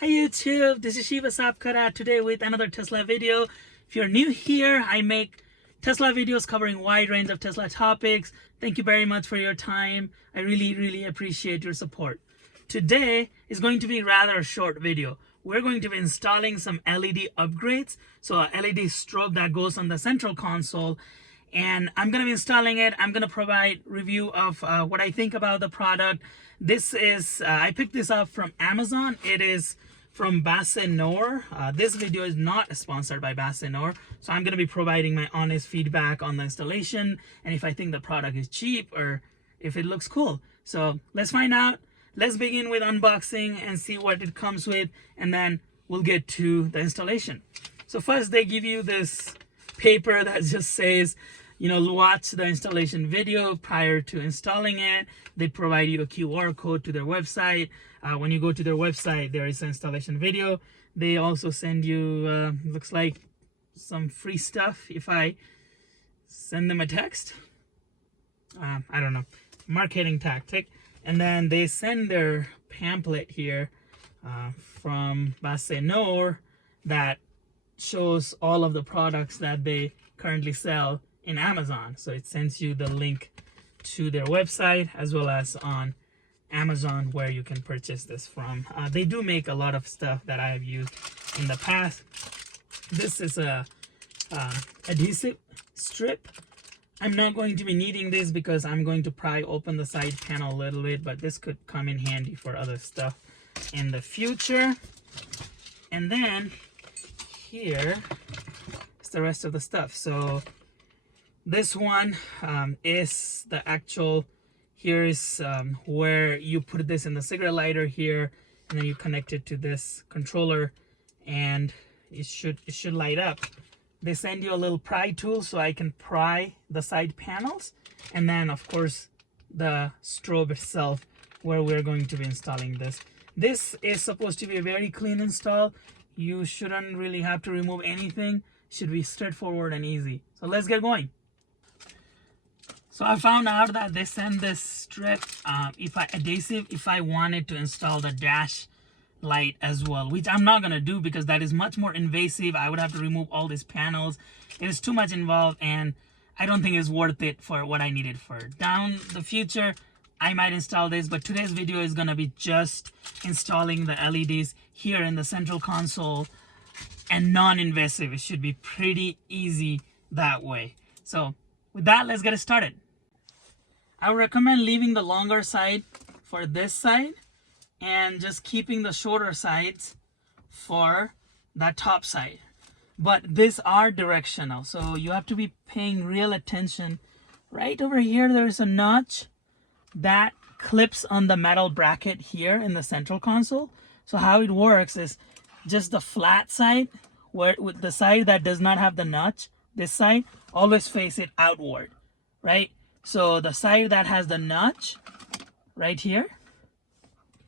Hi YouTube, this is Shiva Sapkota today with another Tesla video. If you're new here, I make Tesla videos covering a wide range of Tesla topics. Thank you very much for your time. I really appreciate your support. Today is going to be rather a short video. We're going to be installing some LED upgrades. So a LED strobe that goes on the central console. And I'm going to be installing it. I'm going to provide review of what I think about the product. This is, I picked this up from Amazon. It is from Nor. This video is not sponsored by Nor, so I'm going to be providing my honest feedback on the installation and if I think the product is cheap or if it looks cool. So let's find out. Let's begin with unboxing and see what it comes with, and then we'll get to the installation. So first they give you this paper that just says, you know, watch the installation video prior to installing it. They provide you a QR code to their website. When you go to their website, there is an installation video. They also send you, looks like some free stuff if I send them a text. I don't know, marketing tactic. And then they send their pamphlet here from Nor that shows all of the products that they currently sell in Amazon. So it sends you the link to their website as well as on Amazon where you can purchase this from. They do make a lot of stuff that I have used in the past. This is a adhesive strip. I'm not going to be needing this because I'm going to pry open the side panel a little bit, but this could come in handy for other stuff in the future. And then here is the rest of the stuff. So this one is the actual, here is where you put this in the cigarette lighter here, and then you connect it to this controller and it should light up. They send you a little pry tool so I can pry the side panels, and then of course the strobe itself where we're going to be installing this. This is supposed to be a very clean install. You shouldn't really have to remove anything. Should be straightforward and easy. So let's get going. So I found out that they send this strip adhesive if I wanted to install the dash light as well, which I'm not going to do because that is much more invasive. I would have to remove all these panels. It is too much involved and I don't think it's worth it for what I need it for. Down the future, I might install this, but today's video is going to be just installing the LEDs here in the central console and non-invasive. It should be pretty easy that way. So with that, let's get it started. I would recommend leaving the longer side for this side and just keeping the shorter sides for that top side. But these are directional, so you have to be paying real attention. Right over here, there is a notch that clips on the metal bracket here in the central console. So how it works is just the flat side, where with the side that does not have the notch, this side, always face it outward, right? So the side that has the notch right here,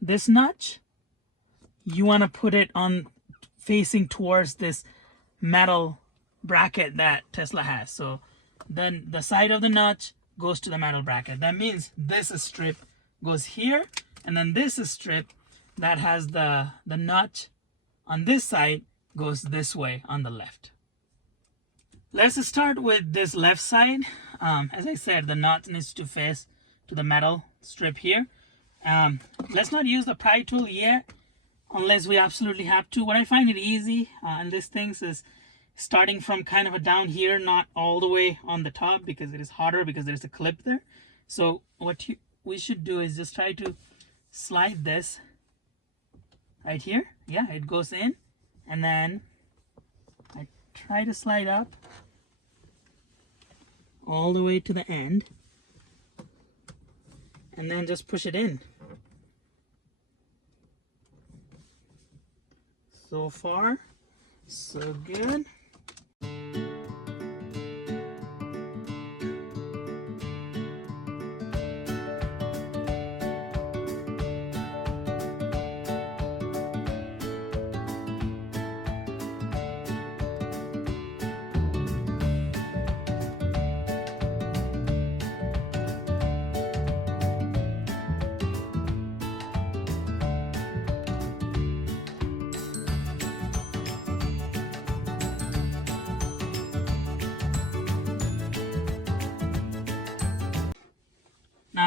this notch, you want to put it on facing towards this metal bracket that Tesla has. So then the side of the notch goes to the metal bracket. That means this strip goes here, and then this strip that has the notch on this side goes this way on the left. Let's start with this left side. As I said, the notch needs to face to the metal strip here. Let's not use the pry tool yet unless we absolutely have to. What I find it easy in these things is starting from kind of a down here, not all the way on the top because it is harder because there's a clip there. So what we should do is just try to slide this right here. Yeah, it goes in, and then I try to slide up all the way to the end and then just push it in. So far, so good.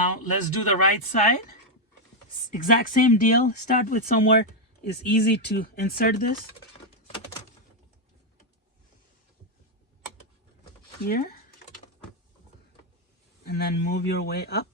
Now let's do the right side. Exact same deal. Start with somewhere it's easy to insert this. Here. And then move your way up.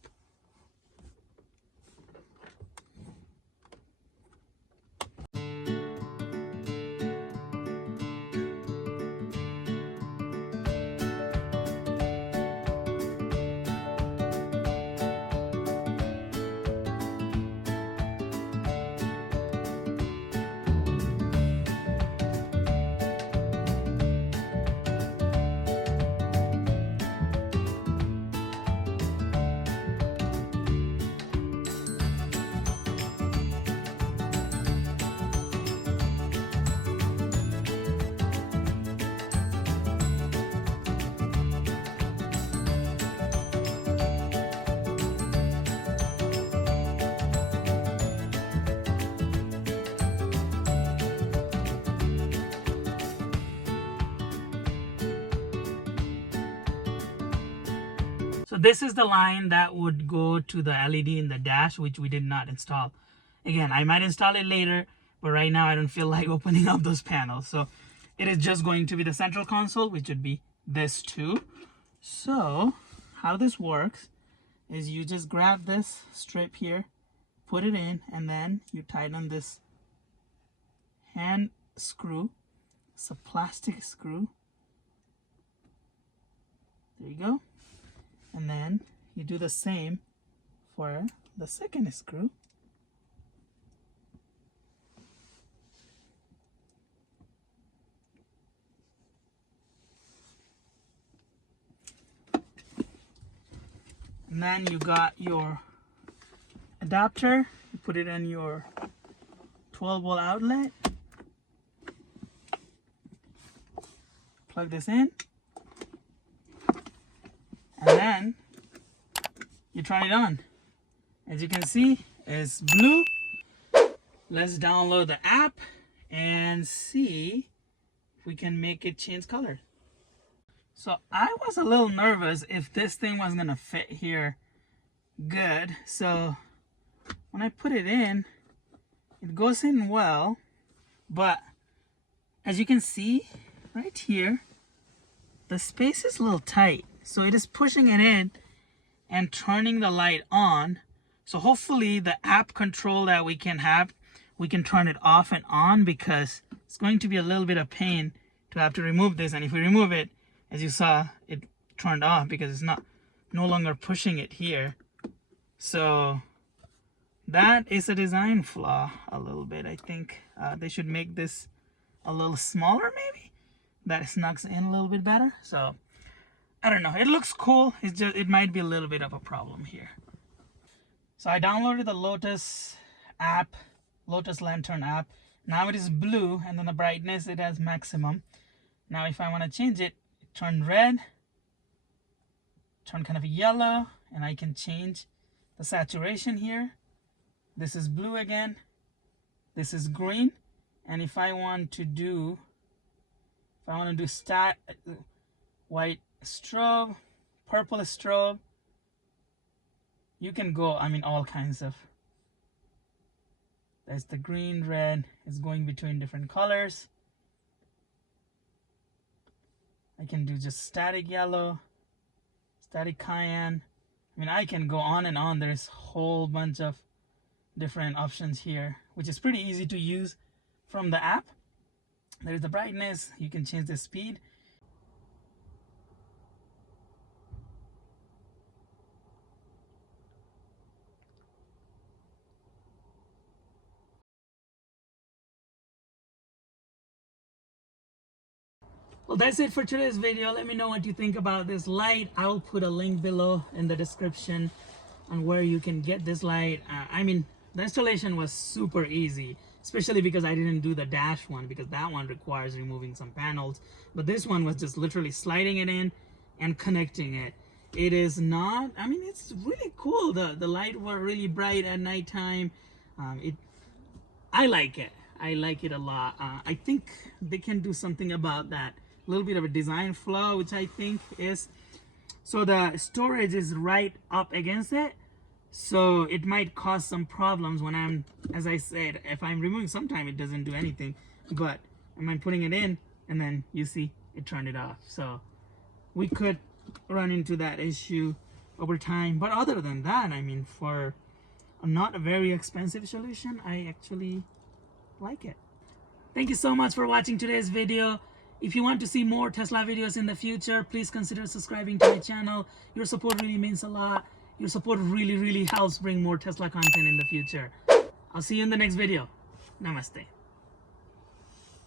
So this is the line that would go to the LED in the dash, which we did not install. Again, I might install it later, but right now I don't feel like opening up those panels. So it is just going to be the central console, which would be this too. So how this works is you just grab this strip here, put it in, and then you tighten this hand screw. It's a plastic screw. There you go. And then you do the same for the second screw. And then you got your adapter. You put it in your 12-volt outlet. Plug this in. And then you turn it on. As you can see, it's blue. Let's download the app and see if we can make it change color. So I was a little nervous if this thing was gonna fit here good. So when I put it in, it goes in well, but as you can see right here, the space is a little tight. So it is pushing it in and turning the light on. So hopefully the app control that we can have, we can turn it off and on, because it's going to be a little bit of pain to have to remove this. And if we remove it, as you saw, it turned off because it's no longer pushing it here. So that is a design flaw a little bit. I think they should make this a little smaller maybe. That snugs in a little bit better. So I don't know. It looks cool. It's just, it might be a little bit of a problem here. So I downloaded the Lotus app, Lotus Lantern app. Now it is blue, and then the brightness, it has maximum. Now if I want to change it, turn red, turn kind of yellow, and I can change the saturation here. This is blue again. This is green. And if I want to do white strobe, purple strobe, you can go, I mean, all kinds of. There's the green, red, it's going between different colors. I can do just static yellow, static cayenne. I mean, I can go on and on. There's a whole bunch of different options here, which is pretty easy to use from the app. There's the brightness. You can change the speed. Well, that's it for today's video. Let me know what you think about this light. I'll put a link below in the description on where you can get this light. I mean, the installation was super easy, especially because I didn't do the dash one, because that one requires removing some panels. But this one was just literally sliding it in and connecting it. It is not, I mean, it's really cool. The light were really bright at nighttime. I like it. I like it a lot. I think they can do something about that. A little bit of a design flaw, which I think is, so the storage is right up against it. So it might cause some problems when I'm, as I said, if I'm removing sometime it doesn't do anything, but I'm putting it in and then you see it turned it off. So we could run into that issue over time, but other than that, I mean, for not a very expensive solution, I actually like it. Thank you so much for watching today's video. If you want to see more Tesla videos in the future, please consider subscribing to my channel. Your support really means a lot. Your support really helps bring more Tesla content in the future. I'll see you in the next video. Namaste.